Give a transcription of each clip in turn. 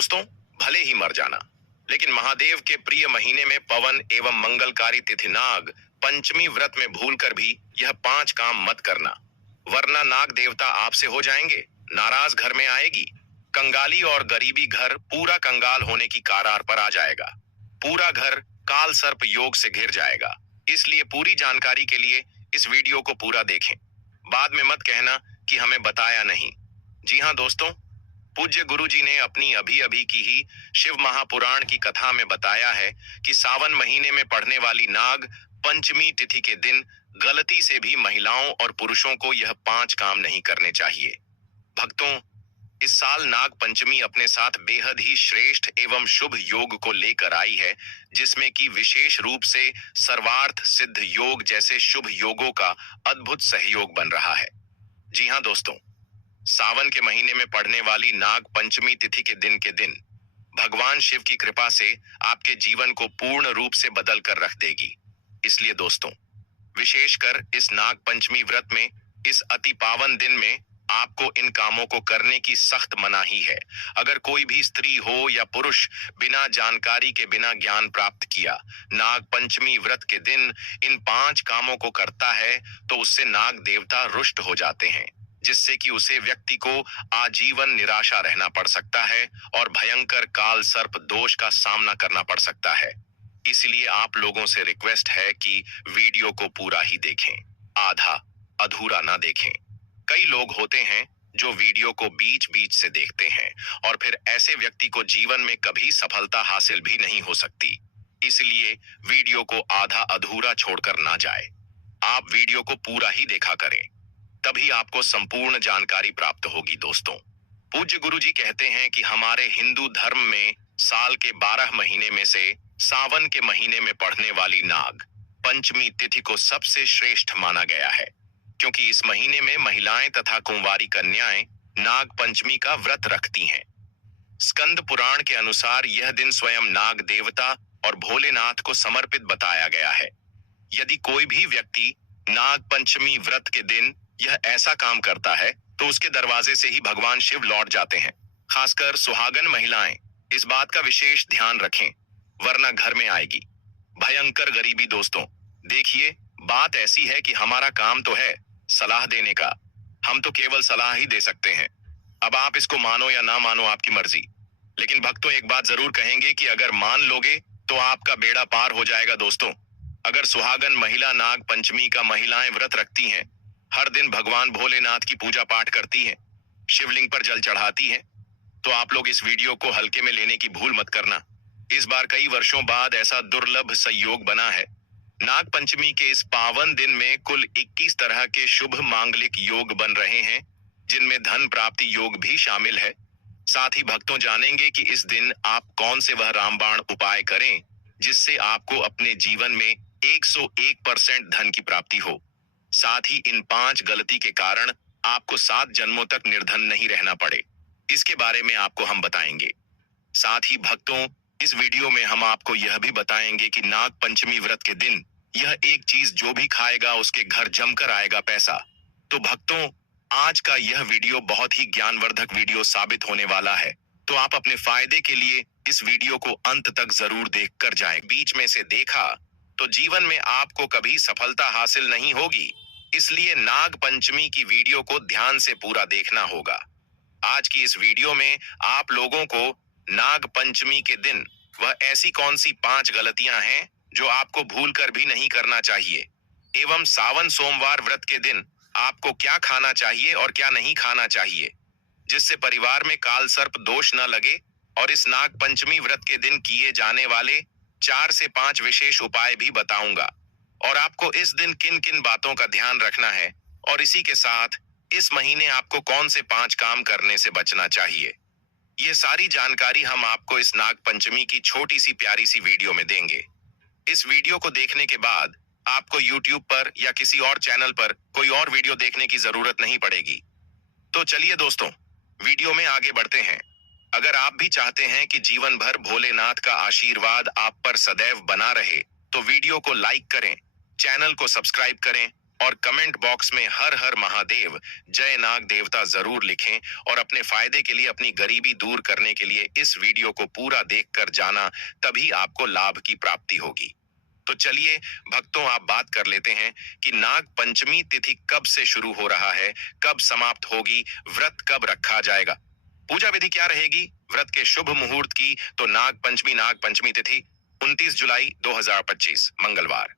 दोस्तों, भले ही मर जाना, लेकिन महादेव के प्रिय महीने में पवन एवं मंगलकारी तिथि नाग पंचमी व्रत में भूलकर भी यह 5 काम मत करना, वरना नाग देवता आपसे हो जाएंगे, नाराज घर में आएगी, कंगाली और गरीबी घर पूरा कंगाल होने की कगार पर आ जाएगा, पूरा घर काल सर्प योग से घिर जाएगा। इसलिए पूरी जानकारी के लिए इस वीडियो को पूरा देखें, बाद में मत कहना कि हमें बताया नहीं। जी हाँ दोस्तों, पूज्य गुरु जी ने अपनी अभी अभी की ही शिव महापुराण की कथा में बताया है कि सावन महीने में पड़ने वाली नाग पंचमी तिथि के दिन गलती से भी महिलाओं और पुरुषों को यह 5 काम नहीं करने चाहिए। भक्तों, इस साल नाग पंचमी अपने साथ बेहद ही श्रेष्ठ एवं शुभ योग को लेकर आई है, जिसमें कि विशेष रूप से सर्वार्थ सिद्ध योग जैसे शुभ योगों का अद्भुत सहयोग बन रहा है। जी हाँ दोस्तों, सावन के महीने में पड़ने वाली नाग पंचमी तिथि के दिन भगवान शिव की कृपा से आपके जीवन को पूर्ण रूप से बदल कर रख देगी। इसलिए दोस्तों, विशेषकर इस नाग पंचमी व्रत में इस अति पावन दिन में आपको इन कामों को करने की सख्त मनाही है। अगर कोई भी स्त्री हो या पुरुष बिना जानकारी के, बिना ज्ञान प्राप्त किया नाग पंचमी व्रत के दिन इन 5 कामों को करता है तो उससे नाग देवता रुष्ट हो जाते हैं, जिससे कि उसे व्यक्ति को आजीवन निराशा रहना पड़ सकता है और भयंकर काल सर्प दोष का सामना करना पड़ सकता है। इसलिए आप लोगों से रिक्वेस्ट है कि वीडियो को पूरा ही देखें, आधा अधूरा ना देखें। कई लोग होते हैं जो वीडियो को बीच बीच से देखते हैं और फिर ऐसे व्यक्ति को जीवन में कभी सफलता हासिल भी नहीं हो सकती। इसलिए वीडियो को आधा अधूरा छोड़कर ना जाए, आप वीडियो को पूरा ही देखा करें, तभी आपको संपूर्ण जानकारी प्राप्त होगी। दोस्तों, पूज्य गुरु जी कहते हैं कि हमारे हिंदू धर्म में साल के 12 महीने में से सावन के महीने में पड़ने वाली नाग पंचमी तिथि को सबसे श्रेष्ठ माना गया है, क्योंकि इस महीने में महिलाएं तथा कुंवारी कन्याएं नाग पंचमी का व्रत रखती हैं। स्कंद पुराण के अनुसार यह दिन स्वयं नाग देवता और भोलेनाथ को समर्पित बताया गया है। यदि कोई भी व्यक्ति नाग पंचमी व्रत के दिन यह ऐसा काम करता है तो उसके दरवाजे से ही भगवान शिव लौट जाते हैं। खासकर सुहागन महिलाएं इस बात का विशेष ध्यान रखें, वरना घर में आएगी भयंकर गरीबी। दोस्तों देखिए, बात ऐसी है कि हमारा काम तो है सलाह देने का, हम तो केवल सलाह ही दे सकते हैं। अब आप इसको मानो या ना मानो आपकी मर्जी, लेकिन भक्तों एक बात जरूर कहेंगे कि अगर मान लोगे तो आपका बेड़ा पार हो जाएगा। दोस्तों, अगर सुहागन महिला नाग पंचमी का महिलाएं व्रत रखती हैं, हर दिन भगवान भोलेनाथ की पूजा पाठ करती हैं, शिवलिंग पर जल चढ़ाती हैं, तो आप लोग इस वीडियो को हल्के में लेने की भूल मत करना। इस बार कई वर्षों बाद ऐसा दुर्लभ संयोग बना है। नाग पंचमी के इस पावन दिन में कुल 21 तरह के शुभ मांगलिक योग बन रहे हैं, जिनमें धन प्राप्ति योग भी शामिल है। साथ ही भक्तों जानेंगे कि इस दिन आप कौन से वह रामबाण उपाय करें जिससे आपको अपने जीवन में 101% धन की प्राप्ति हो। साथ ही इन 5 गलती के कारण आपको 7 जन्मों तक निर्धन नहीं रहना पड़े, इसके बारे में आपको हम बताएंगे। साथ ही भक्तों, इस वीडियो में हम आपको यह भी बताएंगे कि नाग पंचमी व्रत के दिन यह एक चीज जो भी खाएगा उसके घर जमकर आएगा पैसा। तो भक्तों, आज का यह वीडियो बहुत ही ज्ञानवर्धक वीडियो साबित होने वाला है, तो आप अपने फायदे के लिए इस वीडियो को अंत तक जरूर देख कर जाएं। बीच में से देखा तो जीवन में आपको कभी सफलता हासिल नहीं होगी, इसलिए नाग पंचमी की वीडियो को ध्यान से पूरा देखना होगा। आज की इस वीडियो में आप लोगों को नाग पंचमी के दिन वह ऐसी कौन सी 5 गलतियां हैं जो आपको भूल कर भी नहीं करना चाहिए, एवं सावन सोमवार व्रत के दिन आपको क्या खाना चाहिए और क्या नहीं खाना चाहिए, जिससे परिवार में काल सर्प दोष न लगे, और इस नाग पंचमी व्रत के दिन किए जाने वाले 4 से 5 विशेष उपाय भी बताऊंगा, और आपको इस दिन किन किन बातों का ध्यान रखना है, और इसी के साथ इस महीने आपको कौन से 5 काम करने से बचना चाहिए। ये सारी जानकारी हम आपको इस नाग पंचमी की छोटी सी प्यारी सी वीडियो में देंगे। इस वीडियो को देखने के बाद आपको YouTube पर या किसी और चैनल पर कोई और वीडियो देखने की जरूरत नहीं पड़ेगी। तो चलिए दोस्तों, वीडियो में आगे बढ़ते हैं। अगर आप भी चाहते हैं कि जीवन भर भोलेनाथ का आशीर्वाद आप पर सदैव बना रहे, तो वीडियो को लाइक करें, चैनल को सब्सक्राइब करें और कमेंट बॉक्स में हर हर महादेव जय नाग देवता जरूर लिखें और अपने फायदे के लिए, अपनी गरीबी दूर करने के लिए इस वीडियो को पूरा देखकर जाना, तभी आपको लाभ की प्राप्ति होगी। तो चलिए भक्तों, आप बात कर लेते हैं कि नाग पंचमी तिथि कब से शुरू हो रहा है, कब समाप्त होगी, व्रत कब रखा जाएगा, पूजा विधि क्या रहेगी व्रत के शुभ मुहूर्त की। तो नाग पंचमी तिथि 29 जुलाई 2025 मंगलवार।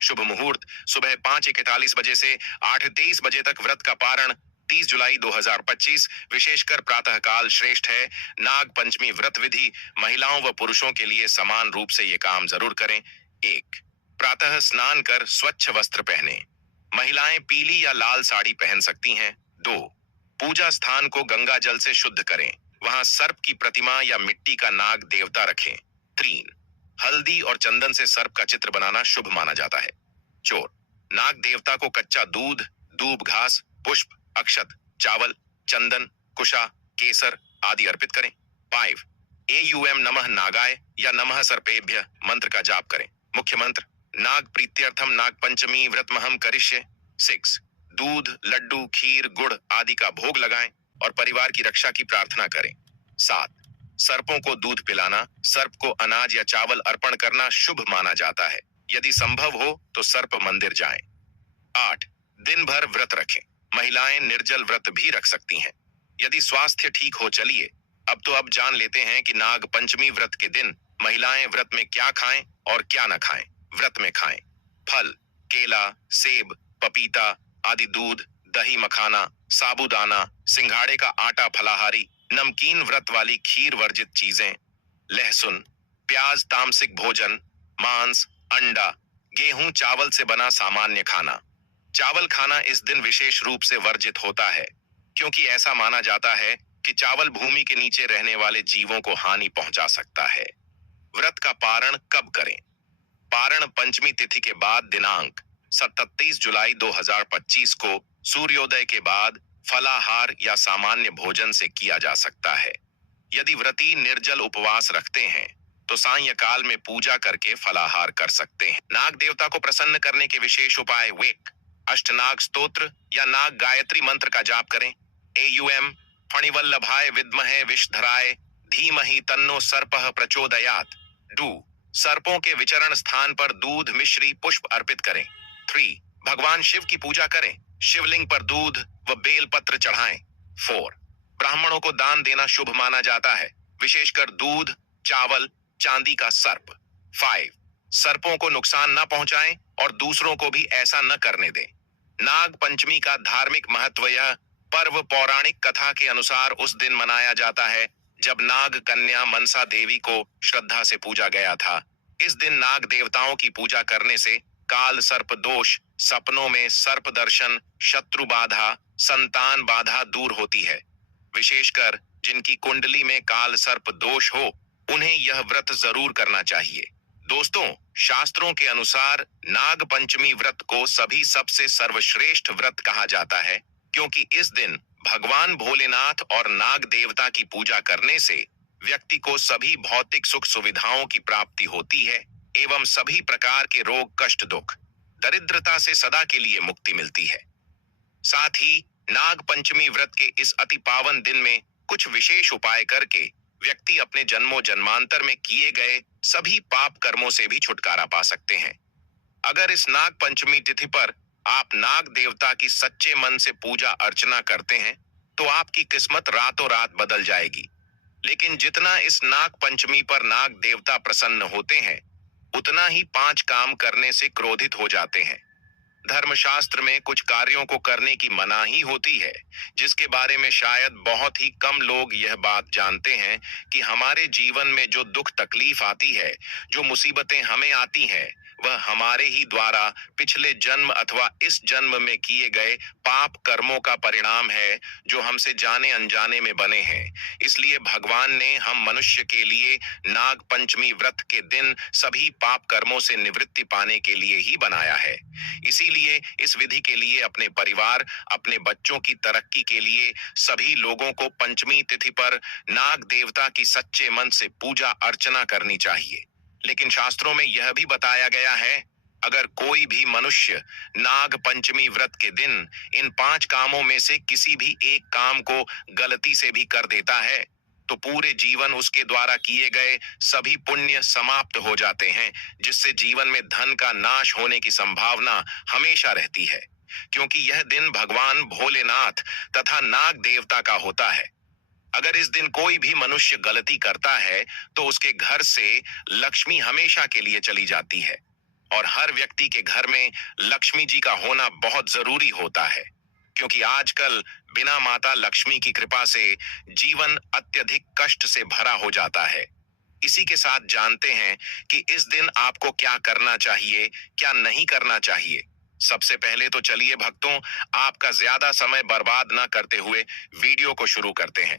शुभ मुहूर्त सुबह 5:41 बजे से 8:23 बजे तक। व्रत का पारण 30 जुलाई 2025 विशेषकर प्रातः काल श्रेष्ठ है। नाग पंचमी व्रत विधि महिलाओं व पुरुषों के लिए समान रूप से ये काम जरूर करें। 1. प्रातः स्नान कर स्वच्छ वस्त्र पहने। महिलाएं पीली या लाल साड़ी पहन सकती हैं। 2. पूजा स्थान को गंगा जल से शुद्ध करें, वहां सर्प की प्रतिमा या मिट्टी का नाग देवता रखें। 3. हल्दी और चंदन से सर्प का चित्र बनाना शुभ माना जाता है। 4. नाग देवता को कच्चा दूध, दूब घास, पुष्प, अक्षत, चावल, चंदन, कुशा, केसर आदि अर्पित करें। 5. एयूएम नमः नागाय या नमः सर्पेभ्य मंत्र का जाप करें। मुख्य मंत्र नाग प्रीत्यर्थम नाग पंचमी व्रतमहम करिष्ये। 6. दूध, लड्डू, खीर, गुड़ आदि का भोग लगाएं और परिवार की रक्षा की प्रार्थना करें। 7. सर्पों को दूध पिलाना, सर्प को अनाज या चावल अर्पण करना शुभ माना जाता है। यदि संभव हो तो सर्प मंदिर जाएं। 8. दिन भर व्रत रखें। महिलाएं निर्जल व्रत भी रख सकती हैं यदि स्वास्थ्य ठीक हो। चलिए अब जान लेते हैं कि नाग पंचमी व्रत के दिन महिलाएं व्रत में क्या खाएं और क्या न खाएं। व्रत में खाएं फल, केला, सेब, पपीता आदि, दूध, दही मखाना, साबूदाना, सिंघाड़े का आटा, फलाहारी, नमकीन व्रत वाली खीर, वर्जित चीजें, लहसुन, प्याज, तामसिक भोजन, मांस, अंडा, गेहूं, चावल से बना सामान्य खाना। चावल खाना इस दिन विशेष रूप से वर्जित होता है क्योंकि ऐसा माना जाता है कि चावल भूमि के नीचे रहने वाले जीवों को हानि पहुंचा सकता है। व्रत का पारण कब करें? पारण पंचमी तिथि के बाद दिनांक 27 जुलाई 2025 को सूर्योदय के बाद फलाहार या सामान्य भोजन से किया जा सकता है। यदि व्रती निर्जल उपवास रखते हैं तो सायंकाल में पूजा करके फलाहार कर सकते हैं। नाग देवता को प्रसन्न करने के विशेष उपाय: वेक अष्टनाग स्तोत्र या नाग गायत्री मंत्र का जाप करें। एयूएम फणिवल्लभाय विद्महे विषधराय धीमहि तन्नो सर्पः प्रचोदयात्। डू सर्पों के विचरण स्थान पर दूध, मिश्री, पुष्प अर्पित करें। 3. भगवान शिव की पूजा करें। शिवलिंग पर दूध व बेल पत्र चढ़ाएं। 4. ब्राह्मणों को दान देना शुभ माना जाता है, विशेषकर दूध, चावल, चांदी का सर्प। 5. सर्पों को नुकसान न पहुंचाएं और दूसरों को भी ऐसा न करने दें। नाग पंचमी का धार्मिक महत्व: यह पर्व पौराणिक कथा के अनुसार उस दिन मनाया जाता है जब नाग कन्या मनसा देवी को श्रद्धा से पूजा गया था। इस दिन नाग देवताओं की पूजा करने से काल सर्प दोष, सपनों में सर्प दर्शन, शत्रु बाधा, संतान बाधा दूर होती है। विशेषकर जिनकी कुंडली में काल सर्प दोष हो उन्हें यह व्रत जरूर करना चाहिए। दोस्तों, शास्त्रों के अनुसार नाग पंचमी व्रत को सभी सबसे सर्वश्रेष्ठ व्रत कहा जाता है क्योंकि इस दिन भगवान भोलेनाथ और नाग देवता की पूजा करने से व्यक्ति को सभी भौतिक सुख सुविधाओं की प्राप्ति होती है एवं सभी प्रकार के रोग, कष्ट, दुख, दरिद्रता से सदा के लिए मुक्ति मिलती है। साथ ही नाग पंचमी व्रत के इस अति पावन दिन में कुछ विशेष उपाय करके व्यक्ति अपने जन्मों जन्मांतर में किए गए सभी पाप कर्मों से भी छुटकारा पा सकते हैं। अगर इस नाग पंचमी तिथि पर आप नाग देवता की सच्चे मन से पूजा अर्चना करते हैं तो आपकी किस्मत रातों रात बदल जाएगी। लेकिन जितना इस नाग पंचमी पर नाग देवता प्रसन्न होते हैं उतना ही 5 काम करने से क्रोधित हो जाते हैं। धर्मशास्त्र में कुछ कार्यों को करने की मनाही होती है जिसके बारे में शायद बहुत ही कम लोग यह बात जानते हैं कि हमारे जीवन में जो दुख तकलीफ आती है, जो मुसीबतें हमें आती हैं, वह हमारे ही द्वारा पिछले जन्म अथवा इस जन्म में किए गए पाप कर्मों का परिणाम है जो हमसे जाने अनजाने में बने हैं। इसलिए भगवान ने हम मनुष्य के लिए नाग पंचमी व्रत के दिन सभी पाप कर्मों से निवृत्ति पाने के लिए ही बनाया है। इसीलिए इस विधि के लिए अपने परिवार, अपने बच्चों की तरक्की के लिए सभी लोगों को पंचमी तिथि पर नाग देवता की सच्चे मन से पूजा अर्चना करनी चाहिए। लेकिन शास्त्रों में यह भी बताया गया है, अगर कोई भी मनुष्य नाग पंचमी व्रत के दिन इन 5 कामों में से किसी भी एक काम को गलती से भी कर देता है तो पूरे जीवन उसके द्वारा किए गए सभी पुण्य समाप्त हो जाते हैं, जिससे जीवन में धन का नाश होने की संभावना हमेशा रहती है, क्योंकि यह दिन भगवान भोलेनाथ तथा नाग देवता का होता है। अगर इस दिन कोई भी मनुष्य गलती करता है तो उसके घर से लक्ष्मी हमेशा के लिए चली जाती है, और हर व्यक्ति के घर में लक्ष्मी जी का होना बहुत जरूरी होता है, क्योंकि आजकल बिना माता लक्ष्मी की कृपा से जीवन अत्यधिक कष्ट से भरा हो जाता है। इसी के साथ जानते हैं कि इस दिन आपको क्या करना चाहिए, क्या नहीं करना चाहिए। सबसे पहले तो चलिए भक्तों, आपका ज्यादा समय बर्बाद ना करते हुए वीडियो को शुरू करते हैं।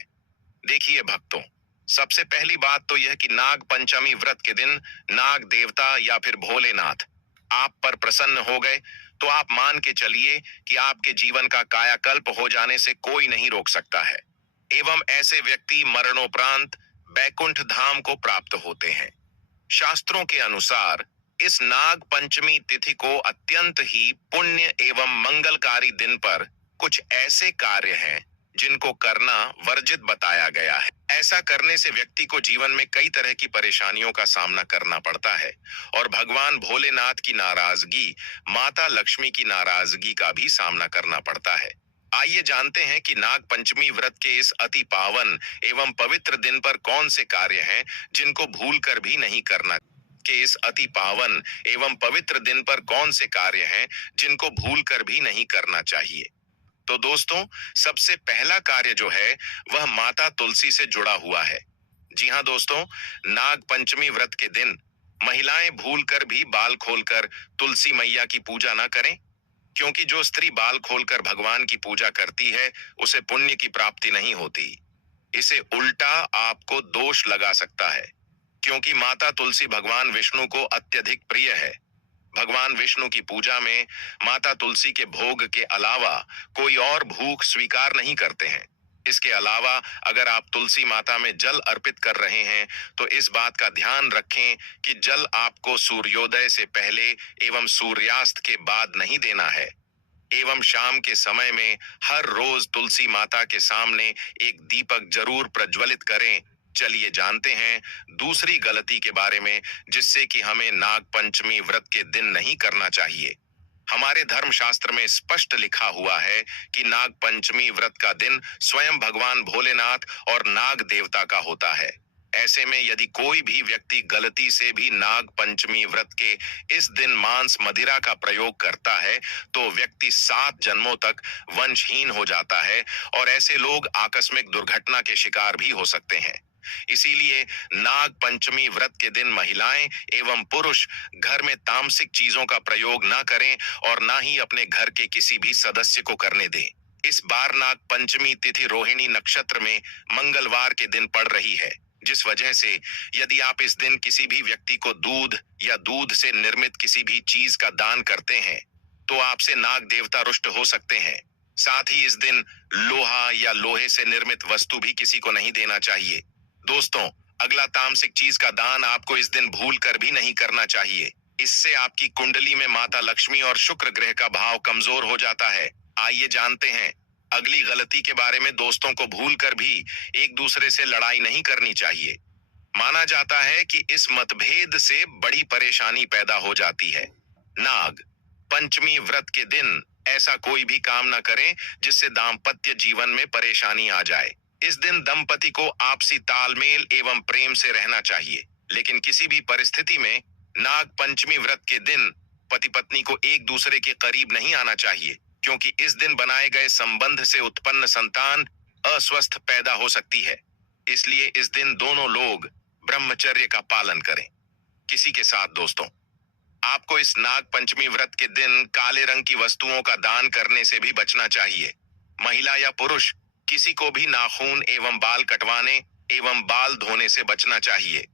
देखिए भक्तों, सबसे पहली बात तो यह कि नाग पंचमी व्रत के दिन नाग देवता या फिर भोलेनाथ आप पर प्रसन्न हो गए तो आप मान के चलिए कि आपके जीवन का कायाकल्प हो जाने से कोई नहीं रोक सकता है, एवं ऐसे व्यक्ति मरणोपरांत बैकुंठ धाम को प्राप्त होते हैं। शास्त्रों के अनुसार इस नाग पंचमी तिथि को अत्यंत ही पुण्य एवं मंगलकारी दिन पर कुछ ऐसे कार्य हैं जिनको करना वर्जित बताया गया है। ऐसा करने से व्यक्ति को जीवन में कई तरह की परेशानियों का सामना करना पड़ता है और भगवान भोलेनाथ की नाराजगी, माता लक्ष्मी की नाराजगी का भी सामना करना पड़ता है। आइए जानते हैं कि नाग पंचमी व्रत के इस अति पावन एवं पवित्र दिन पर कौन से कार्य हैं जिनको भूल कर भी नहीं करना। के इस अति पावन एवं पवित्र दिन पर कौन से कार्य हैं जिनको भूल कर भी नहीं करना चाहिए। तो दोस्तों, सबसे पहला कार्य जो है वह माता तुलसी से जुड़ा हुआ है। जी हाँ दोस्तों, नाग पंचमी व्रत के दिन महिलाएं भूलकर भी बाल खोलकर तुलसी मैया की पूजा ना करें, क्योंकि जो स्त्री बाल खोलकर भगवान की पूजा करती है उसे पुण्य की प्राप्ति नहीं होती। इसे उल्टा आपको दोष लगा सकता है, क्योंकि माता तुलसी भगवान विष्णु को अत्यधिक प्रिय है। भगवान विष्णु की पूजा में माता तुलसी के भोग के अलावा कोई और भूख स्वीकार नहीं करते हैं। इसके अलावा अगर आप तुलसी माता में जल अर्पित कर रहे हैं तो इस बात का ध्यान रखें कि जल आपको सूर्योदय से पहले एवं सूर्यास्त के बाद नहीं देना है, एवं शाम के समय में हर रोज तुलसी माता के सामने एक दीपक जरूर प्रज्वलित करें। चलिए जानते हैं दूसरी गलती के बारे में, जिससे कि हमें नाग पंचमी व्रत के दिन नहीं करना चाहिए। हमारे धर्मशास्त्र में स्पष्ट लिखा हुआ है कि नाग पंचमी व्रत का दिन स्वयं भगवान भोलेनाथ और नाग देवता का होता है। ऐसे में यदि कोई भी व्यक्ति गलती से भी नाग पंचमी व्रत के इस दिन मांस मदिरा का प्रयोग करता है तो व्यक्ति 7 जन्मों तक वंशहीन हो जाता है और ऐसे लोग आकस्मिक दुर्घटना के शिकार भी हो सकते हैं। इसीलिए नाग पंचमी व्रत के दिन महिलाएं एवं पुरुष घर में तामसिक चीजों का प्रयोग ना करें और ना ही अपने घर के किसी भी सदस्य को करने दें। इस बार नाग पंचमी तिथि रोहिणी नक्षत्र में मंगलवार के दिन पड़ रही है, जिस वजह से यदि आप इस दिन किसी भी व्यक्ति को दूध या दूध से निर्मित किसी भी चीज का दान करते हैं तो आपसे नाग देवता रुष्ट हो सकते हैं। साथ ही इस दिन लोहा या लोहे से निर्मित वस्तु भी किसी को नहीं देना चाहिए। दोस्तों, अगला तामसिक चीज का दान आपको इस दिन भूल कर भी नहीं करना चाहिए। इससे आपकी कुंडली में माता लक्ष्मी और शुक्र ग्रह का भाव कमजोर हो जाता है। आइए जानते हैं अगली गलती के बारे में। दोस्तों को भूल कर भी एक दूसरे से लड़ाई नहीं करनी चाहिए। माना जाता है कि इस मतभेद से बड़ी परेशानी पैदा हो जाती है। नाग पंचमी व्रत के दिन ऐसा कोई भी काम ना करें जिससे दाम्पत्य जीवन में परेशानी आ जाए। इस दिन दंपति को आपसी तालमेल एवं प्रेम से रहना चाहिए, लेकिन किसी भी परिस्थिति में नाग पंचमी व्रत के दिन पति पत्नी को एक दूसरे के करीब नहीं आना चाहिए, क्योंकि इस दिन बनाए गए संबंध से उत्पन्न संतान अस्वस्थ पैदा हो सकती है। इसलिए इस दिन दोनों लोग ब्रह्मचर्य का पालन करें। किसी के साथ दोस्तों, आपको इस नाग पंचमी व्रत के दिन काले रंग की वस्तुओं का दान करने से भी बचना चाहिए। महिला या पुरुष किसी को भी नाखून एवं बाल कटवाने एवं बाल धोने से बचना चाहिए।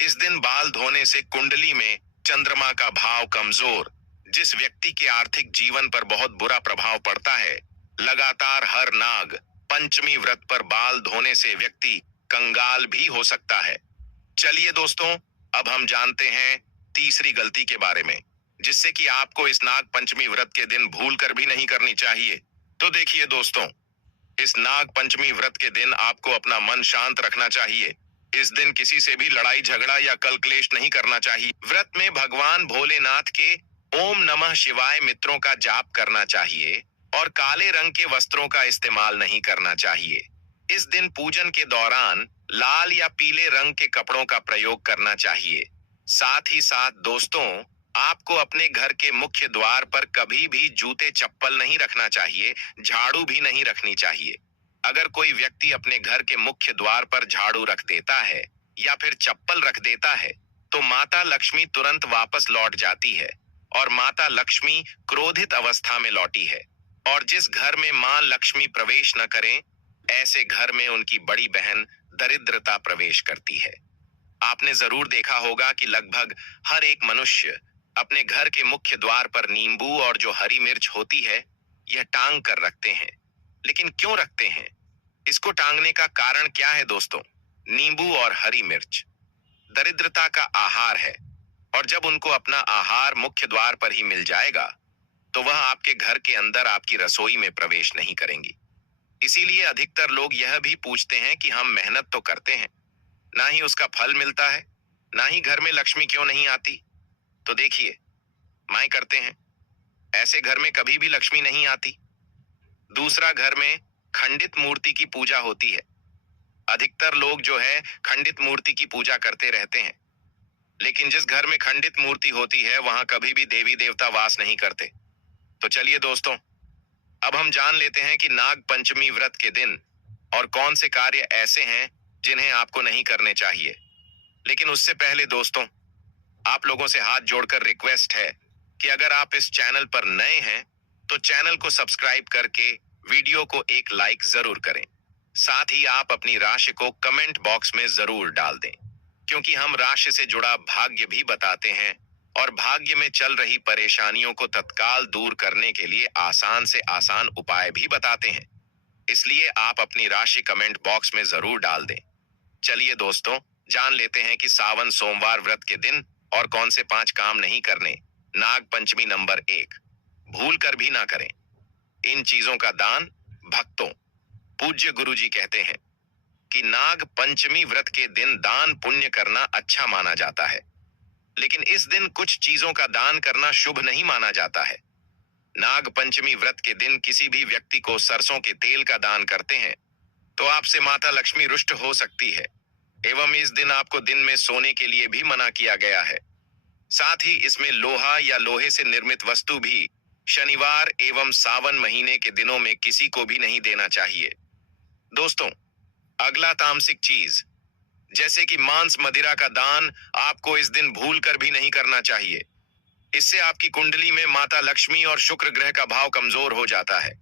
इस दिन बाल धोने से कुंडली में चंद्रमा का भाव कमजोर, जिस व्यक्ति के आर्थिक जीवन पर बहुत बुरा प्रभाव पड़ता है। लगातार हर नाग पंचमी व्रत पर बाल धोने से व्यक्ति कंगाल भी हो सकता है। चलिए दोस्तों, अब हम जानते हैं तीसरी गलती के बारे में। जिससे कि आपको इस नाग पंचमी व्रत के दिन भूल कर भी नहीं करनी चाहिए। तो देखिए दोस्तों, इस नाग पंचमी व्रत के दिन आपको अपना मन शांत रखना चाहिए। इस दिन किसी से भी लड़ाई झगड़ा या कल क्लेश नहीं करना चाहिए। व्रत में भगवान भोलेनाथ के ओम नमः शिवाय मित्रों का जाप करना चाहिए और काले रंग के वस्त्रों का इस्तेमाल नहीं करना चाहिए। इस दिन पूजन के दौरान लाल या पीले रंग के कपड़ों का प्रयोग करना चाहिए। साथ ही साथ दोस्तों, आपको अपने घर के मुख्य द्वार पर कभी भी जूते चप्पल नहीं रखना चाहिए, झाड़ू भी नहीं रखनी चाहिए। अगर कोई व्यक्ति अपने घर के मुख्य द्वार पर झाड़ू रख देता है या फिर चप्पल रख देता है, तो माता लक्ष्मी तुरंत वापस लौट जाती है और माता लक्ष्मी क्रोधित अवस्था में लौटी है। और जिस घर में मां लक्ष्मी प्रवेश न करें, ऐसे घर में उनकी बड़ी बहन दरिद्रता प्रवेश करती है। आपने जरूर देखा होगा कि लगभग हर एक मनुष्य अपने घर के मुख्य द्वार पर नींबू और जो हरी मिर्च होती है, यह टांग कर रखते हैं। लेकिन क्यों रखते हैं? इसको टांगने का कारण क्या है दोस्तों? नींबू और हरी मिर्च दरिद्रता का आहार है, और जब उनको अपना आहार मुख्य द्वार पर ही मिल जाएगा, तो वह आपके घर के अंदर आपकी रसोई में प्रवेश नहीं करेंगी। इसीलिए अधिकतर लोग यह भी पूछते हैं कि हम मेहनत तो करते हैं, ना ही उसका फल मिलता है, ना ही घर में लक्ष्मी क्यों नहीं आती? तो देखिए, माएं करते हैं, ऐसे घर में कभी भी लक्ष्मी नहीं आती। दूसरा, घर में खंडित मूर्ति की पूजा होती है। अधिकतर लोग जो है खंडित मूर्ति की पूजा करते रहते हैं, लेकिन जिस घर में खंडित मूर्ति होती है वहां कभी भी देवी देवता वास नहीं करते। तो चलिए दोस्तों, अब हम जान लेते हैं कि नाग पंचमी व्रत के दिन और कौन से कार्य ऐसे हैं जिन्हें आपको नहीं करने चाहिए। लेकिन उससे पहले दोस्तों, आप लोगों से हाथ जोड़कर रिक्वेस्ट है कि अगर आप इस चैनल पर नए हैं तो चैनल को सब्सक्राइब करके वीडियो को एक लाइक जरूर करें। साथ ही आप अपनी राशि को कमेंट बॉक्स में जरूर डाल दें, क्योंकि हम राशि से जुड़ा भाग्य भी बताते हैं और भाग्य में चल रही परेशानियों को तत्काल दूर करने के लिए आसान से आसान उपाय भी बताते हैं। इसलिए आप अपनी राशि कमेंट बॉक्स में जरूर डाल दें। चलिए दोस्तों, जान लेते हैं कि सावन सोमवार व्रत के दिन और कौन से 5 काम नहीं करने। नाग पंचमी नंबर 1, भूल कर भी ना करें। इन चीजों का दान भक्तों। पूज्य गुरुजी कहते हैं कि नाग पंचमी व्रत के दिन दान पुण्य करना अच्छा माना जाता है, लेकिन इस दिन कुछ चीजों का दान करना शुभ नहीं माना जाता है। नाग पंचमी व्रत के दिन किसी भी व्यक्ति को सरसों के तेल का दान करते हैं तो आपसे माता लक्ष्मी रुष्ट हो सकती है, एवं इस दिन आपको दिन में सोने के लिए भी मना किया गया है। साथ ही इसमें लोहा या लोहे से निर्मित वस्तु भी शनिवार एवं सावन महीने के दिनों में किसी को भी नहीं देना चाहिए। दोस्तों, अगला तामसिक चीज जैसे कि मांस मदिरा का दान आपको इस दिन भूल कर भी नहीं करना चाहिए। इससे आपकी कुंडली में माता लक्ष्मी और शुक्र ग्रह का भाव कमजोर हो जाता है।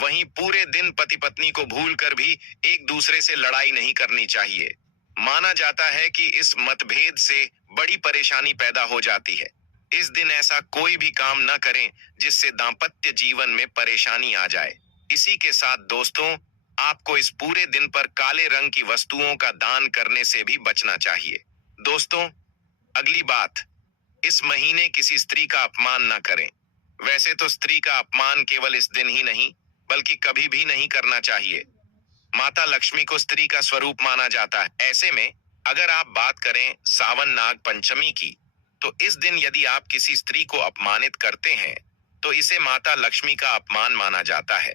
वहीं पूरे दिन पति पत्नी को भूल कर भी एक दूसरे से लड़ाई नहीं करनी चाहिए। माना जाता है कि इस मतभेद से बड़ी परेशानी पैदा हो जाती है। इस दिन ऐसा कोई भी काम न करें जिससे दाम्पत्य जीवन में परेशानी आ जाए। इसी के साथ दोस्तों, आपको इस पूरे दिन पर काले रंग की वस्तुओं का दान करने से भी बचना चाहिए। दोस्तों, अगली बात, इस महीने किसी स्त्री का अपमान न करें। वैसे तो स्त्री का अपमान केवल इस दिन ही नहीं बल्कि कभी भी नहीं करना चाहिए। माता लक्ष्मी को स्त्री का स्वरूप माना जाता है। ऐसे में अगर आप बात करें सावन नाग पंचमी की, तो इस दिन यदि आप किसी स्त्री को अपमानित करते हैं तो इसे माता लक्ष्मी का अपमान माना जाता है।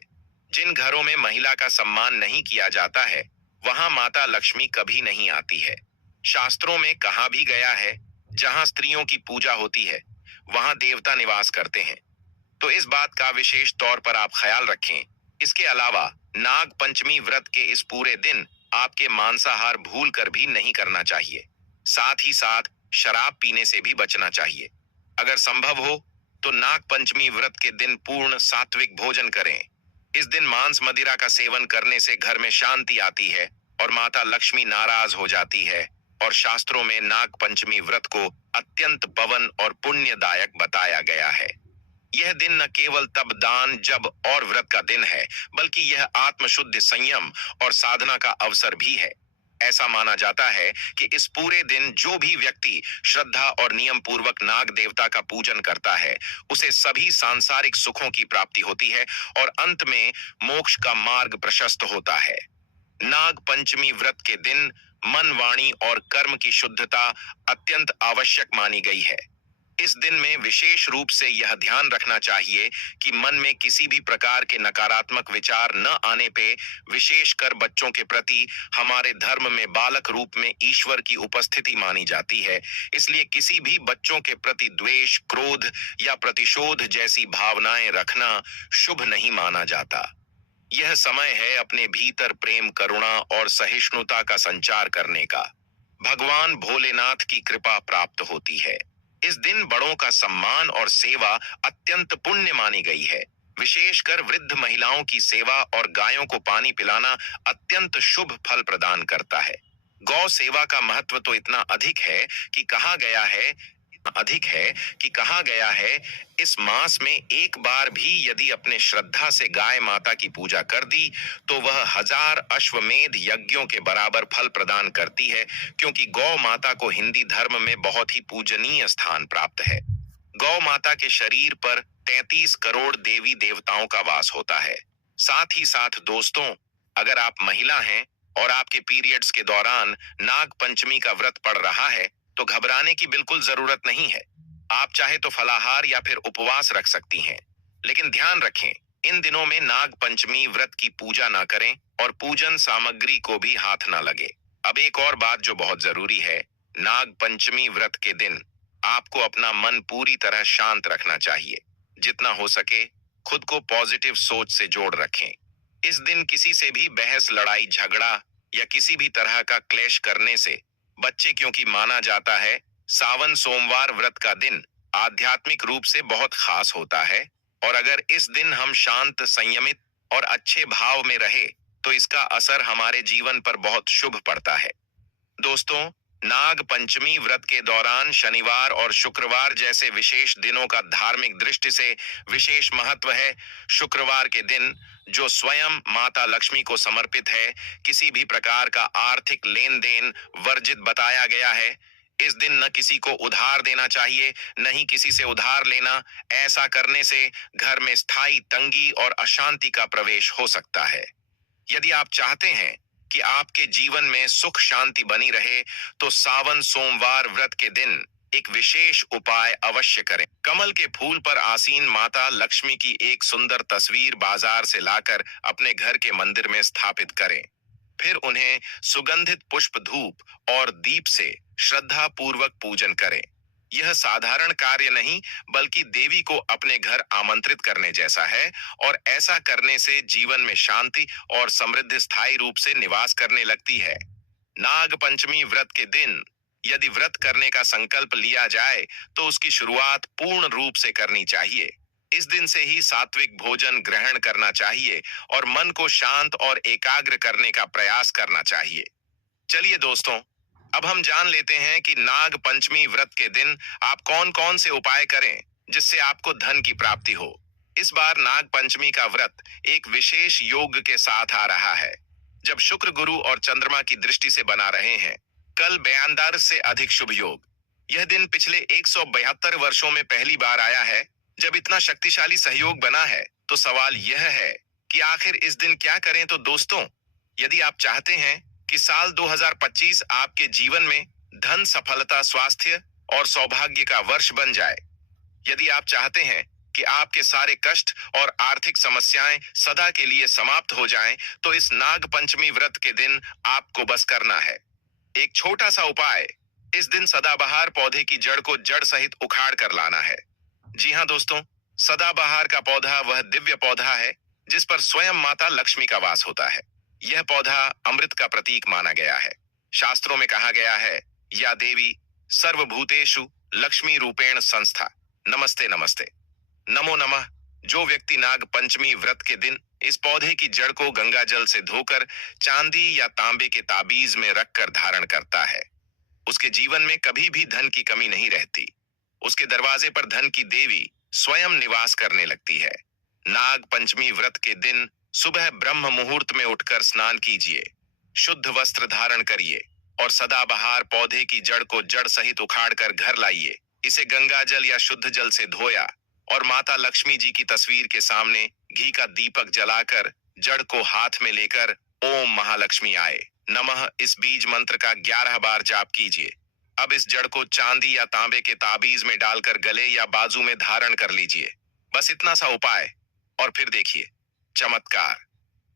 जिन घरों में महिला का सम्मान नहीं किया जाता है वहां माता लक्ष्मी कभी नहीं आती है। शास्त्रों में कहा भी गया है, जहां स्त्रियों की पूजा होती है वहां देवता निवास करते हैं। तो इस बात का विशेष तौर पर आप ख्याल रखें। इसके अलावा नाग पंचमी व्रत के इस पूरे दिन आपके मांसाहार भूल कर भी नहीं करना चाहिए। साथ ही साथ शराब पीने से भी बचना चाहिए। अगर संभव हो तो नाग पंचमी व्रत के दिन पूर्ण सात्विक भोजन करें। इस दिन मांस मदिरा का सेवन करने से घर में शांति आती है और माता लक्ष्मी नाराज हो जाती है। और शास्त्रों में नाग पंचमी व्रत को अत्यंत पवन और पुण्यदायक बताया गया है। यह दिन न केवल तप दान जप और व्रत का दिन है, बल्कि यह आत्मशुद्ध संयम और साधना का अवसर भी है। ऐसा माना जाता है कि इस पूरे दिन जो भी व्यक्ति श्रद्धा और नियम पूर्वक नाग देवता का पूजन करता है, उसे सभी सांसारिक सुखों की प्राप्ति होती है और अंत में मोक्ष का मार्ग प्रशस्त होता है। नाग पंचमी व्रत के दिन मन, वाणी और कर्म की शुद्धता अत्यंत आवश्यक मानी गई है। इस दिन में विशेष रूप से यह ध्यान रखना चाहिए कि मन में किसी भी प्रकार के नकारात्मक विचार न आने पे, विशेषकर बच्चों के प्रति हमारे धर्म में बालक रूप में ईश्वर की उपस्थिति मानी जाती है। इसलिए किसी भी बच्चों के प्रति द्वेष, क्रोध या प्रतिशोध जैसी भावनाएं रखना शुभ नहीं माना जाता। यह समय है अपने भीतर प्रेम, करुणा और सहिष्णुता का संचार करने का। भगवान भोलेनाथ की कृपा प्राप्त होती है। इस दिन बड़ों का सम्मान और सेवा अत्यंत पुण्य मानी गई है। विशेषकर वृद्ध महिलाओं की सेवा और गायों को पानी पिलाना अत्यंत शुभ फल प्रदान करता है। गौ सेवा का महत्व तो इतना अधिक है कि कहा गया है, इस मास में एक बार भी यदि अपने श्रद्धा से गाय माता की पूजा कर दी तो वह 1000 अश्वमेध यज्ञों के बराबर फल प्रदान करती है, क्योंकि गौ माता को हिंदी धर्म में बहुत ही पूजनीय स्थान प्राप्त है। गौ माता के शरीर पर 33 करोड़ देवी देवताओं का वास होता है। साथ ही साथ दोस्तों, अगर आप महिला हैं और आपके पीरियड्स के दौरान नाग पंचमी का व्रत पड़ रहा है, तो घबराने की बिल्कुल जरूरत नहीं है। आप चाहे तो फलाहार या फिर उपवास रख सकती हैं। लेकिन ध्यान रखें, इन दिनों में नाग पंचमी व्रत की पूजा ना करें और पूजन सामग्री को भी हाथ ना लगे। अब एक और बात जो बहुत जरूरी है, नाग पंचमी व्रत के दिन आपको अपना मन पूरी तरह शांत रखना चाहिए। जितना हो सके खुद को पॉजिटिव सोच से जोड़ रखें। इस दिन किसी से भी बहस, लड़ाई, झगड़ा या किसी भी तरह का क्लेश करने से बच्चे, क्योंकि माना जाता है सावन सोमवार व्रत का दिन आध्यात्मिक रूप से बहुत खास होता है और अगर इस दिन हम शांत, संयमित और अच्छे भाव में रहे तो इसका असर हमारे जीवन पर बहुत शुभ पड़ता है। दोस्तों, नाग पंचमी व्रत के दौरान शनिवार और शुक्रवार जैसे विशेष दिनों का धार्मिक दृष्टि से विशेष महत्व है। शुक्रवार के दिन, जो स्वयं माता लक्ष्मी को समर्पित है, किसी भी प्रकार का आर्थिक लेन देन वर्जित बताया गया है। इस दिन न किसी को उधार देना चाहिए, न ही किसी से उधार लेना। ऐसा करने से घर में स्थायी तंगी और अशांति का प्रवेश हो सकता है। यदि आप चाहते हैं कि आपके जीवन में सुख शांति बनी रहे तो सावन सोमवार व्रत के दिन एक विशेष उपाय अवश्य करें। कमल के फूल पर आसीन माता लक्ष्मी की एक सुंदर तस्वीर बाजार से लाकर अपने घर के मंदिर में स्थापित करें। फिर उन्हें सुगंधित पुष्प, धूप और दीप से श्रद्धा पूर्वक पूजन करें। यह साधारण कार्य नहीं बल्कि देवी को अपने घर आमंत्रित करने जैसा है और ऐसा करने से जीवन में शांति और समृद्धि स्थायी रूप से निवास करने लगती है। नाग पंचमी व्रत के दिन यदि व्रत करने का संकल्प लिया जाए तो उसकी शुरुआत पूर्ण रूप से करनी चाहिए। इस दिन से ही सात्विक भोजन ग्रहण करना चाहिए और मन को शांत और एकाग्र करने का प्रयास करना चाहिए। चलिए दोस्तों, अब हम जान लेते हैं कि नाग पंचमी व्रत के दिन आप कौन कौन से उपाय करें जिससे आपको धन की प्राप्ति हो। इस बार नाग पंचमी का व्रत एक विशेष योग के साथ आ रहा है, जब शुक्र, गुरु और चंद्रमा की दृष्टि से बना रहे हैं। कल बयानदार से अधिक शुभ योग। यह दिन पिछले 172 वर्षों में पहली बार आया है जब इतना शक्तिशाली सहयोग बना है। तो सवाल यह है कि आखिर इस दिन क्या करें। तो दोस्तों, यदि आप चाहते हैं कि साल 2025 आपके जीवन में धन, सफलता, स्वास्थ्य और सौभाग्य का वर्ष बन जाए, यदि आप चाहते हैं कि आपके सारे कष्ट और आर्थिक समस्याएं सदा के लिए समाप्त हो जाएं, तो इस नाग पंचमी व्रत के दिन आपको बस करना है एक छोटा सा उपाय। इस दिन सदाबहार पौधे की जड़ को जड़ सहित उखाड़ कर लाना है। जी हाँ दोस्तों, सदाबहार का पौधा वह दिव्य पौधा है जिस पर स्वयं माता लक्ष्मी का वास होता है। यह पौधा अमृत का प्रतीक माना गया है। शास्त्रों में कहा गया है, या देवी सर्वभूतेषु लक्ष्मी रूपेण संस्था, नमस्ते नमस्ते, नमो नमः। जो व्यक्ति नाग पंचमी व्रत के दिन इस पौधे की जड़ को गंगा जल से धोकर चांदी या तांबे के ताबीज में रखकर धारण करता है, उसके जीवन में कभी भी धन की कमी नहीं रहती। उसके दरवाजे पर धन की देवी स्वयं निवास करने लगती है। नाग पंचमी व्रत के दिन सुबह ब्रह्म मुहूर्त में उठकर स्नान कीजिए। शुद्ध वस्त्र धारण करिए और सदाबहार पौधे की जड़ को जड़ सहित उखाड़कर घर लाइए। इसे गंगा जल या शुद्ध जल से धोया और माता लक्ष्मी जी की तस्वीर के सामने घी का दीपक जलाकर जड़ को हाथ में लेकर ओम महालक्ष्मी आए नमः इस बीज मंत्र का 11 बार जाप कीजिए। अब इस जड़ को चांदी या तांबे के ताबीज में डालकर गले या बाजू में धारण कर लीजिए। बस इतना सा उपाय और फिर देखिए चमत्कार।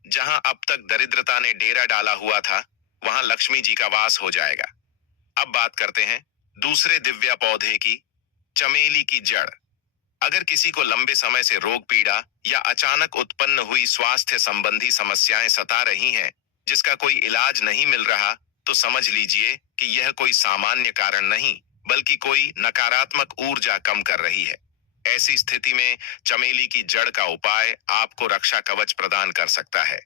जहां अब तक दरिद्रता ने डेरा डाला हुआ था, वहां लक्ष्मी जी का वास हो जाएगा। अब बात करते हैं दूसरे दिव्या पौधे की, चमेली की जड़। अगर किसी को लंबे समय से रोग पीड़ा या अचानक उत्पन्न हुई स्वास्थ्य संबंधी समस्याएं सता रही हैं, जिसका कोई इलाज नहीं मिल रहा, तो समझ लीजिए कि यह कोई सामान्य कारण नहीं, बल्कि कोई नकारात्मक ऊर्जा कम कर रही है। ऐसी स्थिति में चमेली की जड़ का उपाय आपको रक्षा कवच प्रदान कर सकता है।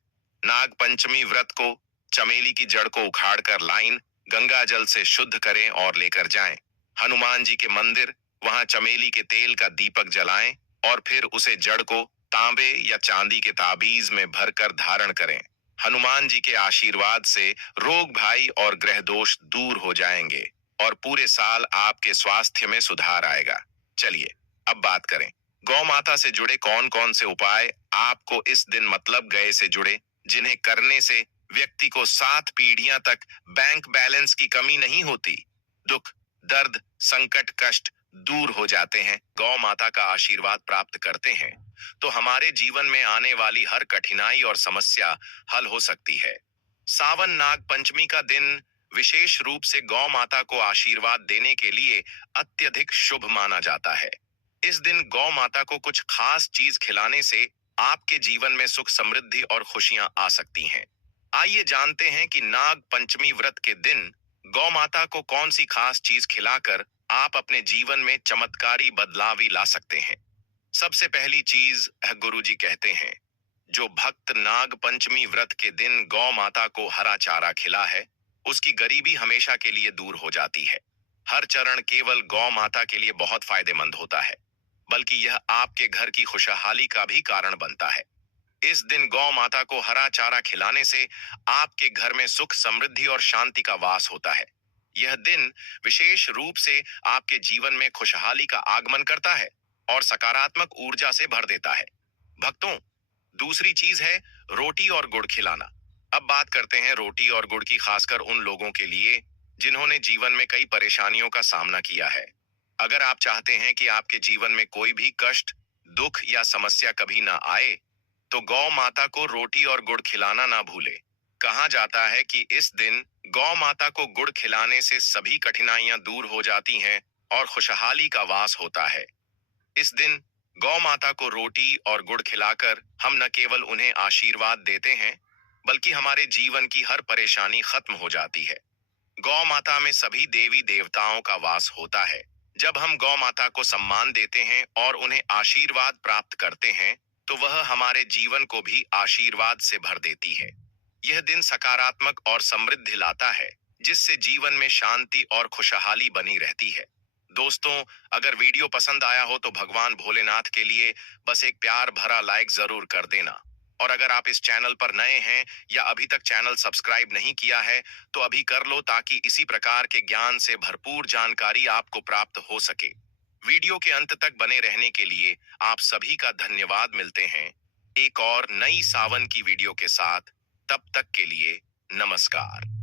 नाग पंचमी व्रत को चमेली की जड़ को उखाड़कर लाइन गंगा जल से शुद्ध करें और लेकर जाएं। हनुमान जी के मंदिर, वहां चमेली के तेल का दीपक जलाएं और फिर उसे जड़ को तांबे या चांदी के ताबीज में भरकर धारण करें। हनुमान जी के आशीर्वाद से रोग भाई और ग्रह दोष दूर हो जाएंगे और पूरे साल आपके स्वास्थ्य में सुधार आएगा। चलिए अब बात करें गौ माता से जुड़े कौन कौन से उपाय आपको इस दिन मतलब गए से जुड़े, जिन्हें करने से व्यक्ति को 7 पीढ़ियां तक बैंक बैलेंस की कमी नहीं होती। दुख, दर्द, संकट, कष्ट दूर हो जाते हैं, गौ माता का आशीर्वाद प्राप्त करते हैं, तो हमारे जीवन में आने वाली हर कठिनाई और समस्या हल हो सकती है। सावन नाग पंचमी का दिन विशेष रूप से गौ माता को आशीर्वाद देने के लिए अत्यधिक शुभ माना जाता है। इस दिन गौ माता को कुछ खास चीज खिलाने से आपके जीवन में सुख, समृद्धि और खुशियां आ सकती हैं। आइए जानते हैं कि नाग पंचमी व्रत के दिन गौ माता को कौन सी खास चीज खिलाकर आप अपने जीवन में चमत्कारी बदलाव ला सकते हैं। सबसे पहली चीज है, गुरुजी कहते हैं, जो भक्त नाग पंचमी व्रत के दिन गौ माता को हरा चारा खिला है, उसकी गरीबी हमेशा के लिए दूर हो जाती है। हर चरण केवल गौ माता के लिए बहुत फायदेमंद होता है, बल्कि यह आपके घर की खुशहाली का भी कारण बनता है। इस दिन गौ माता को हरा चारा खिलाने से आपके घर में सुख, समृद्धि और शांति का वास होता है। यह दिन विशेष रूप से आपके जीवन में खुशहाली का आगमन करता है और सकारात्मक ऊर्जा से भर देता है। भक्तों, दूसरी चीज है रोटी और गुड़ खिलाना। अब बात करते हैं रोटी और गुड़ की, खासकर उन लोगों के लिए जिन्होंने जीवन में कई परेशानियों का सामना किया है। अगर आप चाहते हैं कि आपके जीवन में कोई भी कष्ट, दुख या समस्या कभी ना आए, तो गौ माता को रोटी और गुड़ खिलाना ना भूले। कहा जाता है कि इस दिन गौ माता को गुड़ खिलाने से सभी कठिनाइयां दूर हो जाती हैं और खुशहाली का वास होता है। इस दिन गौ माता को रोटी और गुड़ खिलाकर हम न केवल उन्हें आशीर्वाद देते हैं, बल्कि हमारे जीवन की हर परेशानी खत्म हो जाती है। गौ माता में सभी देवी देवताओं का वास होता है। जब हम गौ माता को सम्मान देते हैं और उन्हें आशीर्वाद प्राप्त करते हैं, तो वह हमारे जीवन को भी आशीर्वाद से भर देती है। यह दिन सकारात्मक और समृद्धि लाता है, जिससे जीवन में शांति और खुशहाली बनी रहती है। दोस्तों, अगर वीडियो पसंद आया हो तो भगवान भोलेनाथ के लिए बस एक प्यार भरा लाइक जरूर कर देना। और अगर आप इस चैनल पर नए हैं या अभी तक चैनल सब्सक्राइब नहीं किया है, तो अभी कर लो, ताकि इसी प्रकार के ज्ञान से भरपूर जानकारी आपको प्राप्त हो सके। वीडियो के अंत तक बने रहने के लिए आप सभी का धन्यवाद। मिलते हैं एक और नई सावन की वीडियो के साथ। तब तक के लिए नमस्कार।